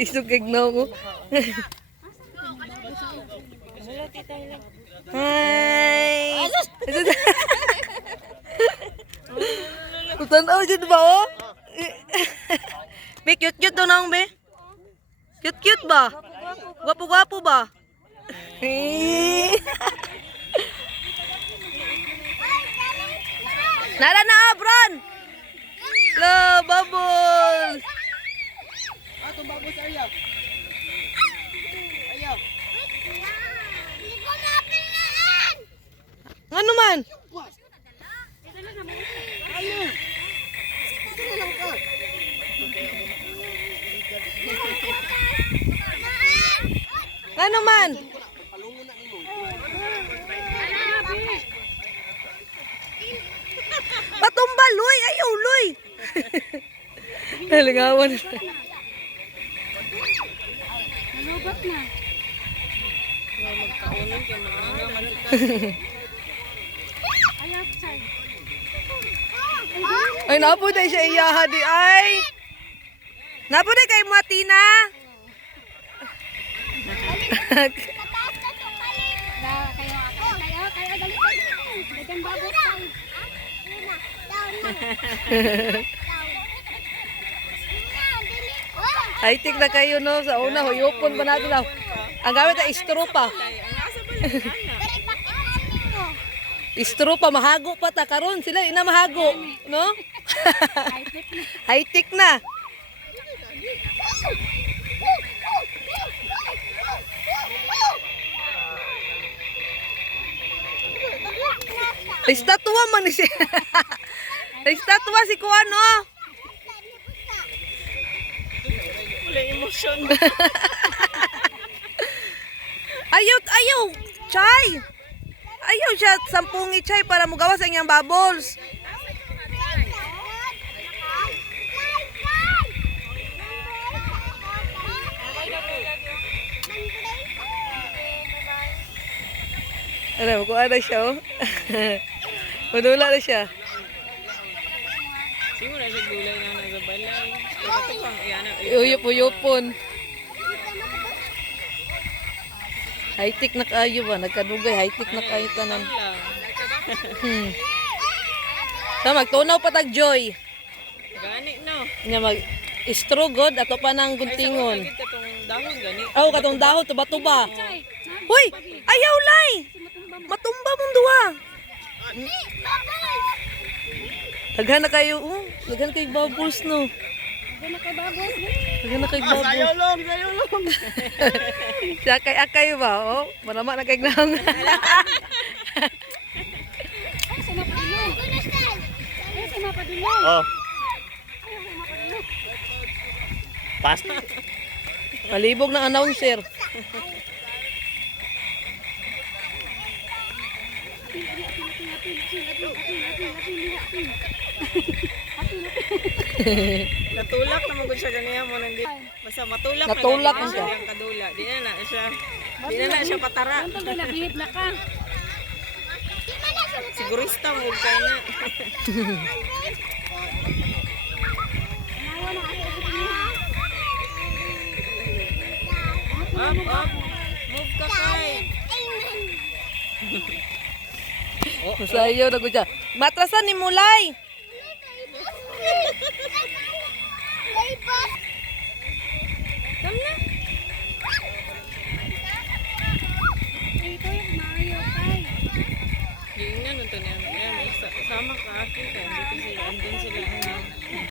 Isog kagnaw mo. Hi! Tanaw dyan ba, oh? Be, cute-cute daw na, be. Cute-cute ba? Gwapo-gwapo ba? Nara na, Abron! Lo, bubbles! Ato bubbles, ayaw. Ayaw. Ano man? Ayaw. Sige lang ka. Ano man? Palungon na nimo. Patumba, Luy! Ayaw, Luy! Nalingawan. Nalubat na. Magkaunan kay mga naman. Ayaw, chay. Ay, napo na siya iyaha di ay. Napo na kay Matina. Kayo, dali ka. Dagan babos tayo. High-tech na kayo no. Sa una, huyupon pa natin na. Ang gamit ay istro pa. Istro pa, mahago pa ta. Karon sila, ina mahago. No? High-tech na. Estatwa man ni siya. Estatwa si Kuan oh. Wala emosyon. Ayaw, Chay. Ayaw siya sampungi Chay para mugawa sa inyang bubbles. Ano, kung ano siya oh. Madula na siya. Siguro sa gulay na nasa balay. Ito pang iyan. Uyup-uyupon. High-tech na kayo ba? Nagkadugay, high-tech na kayo tanan. So, magtunaw pa tag Joy. Gani no. Nya mag istrugod ato pa ng guntingon. Katong dahon gani. Oh, katong dahon tuba-tuba. Hoy, ayaw lay. Matumba mong duwa. Daghan na kayo, oh. Daghan kay bubbles no. Daghan na kay babos. Daghan na kay bubbles. Sayo long. Siya kay akay ba, oh. Marama na kay nang. Ay, sa mapadulong. Ay, sa mapadulong. Oh. Pas. Malibog ng announcer. Natulak naman ko siya ganiya mo nandi. Basta matulak Natulak na siya. Ang kadula. Di na siya. Di na siya patara. Ang tagal bihit na ka. Sigurista mo kay na. Up. Move ka kay. Masayo na ko siya. Matrasan ni Mulay. Come na. Ito yung Mario kay. Giingnan nun to niya. Sama ka akin kay. Andun sila.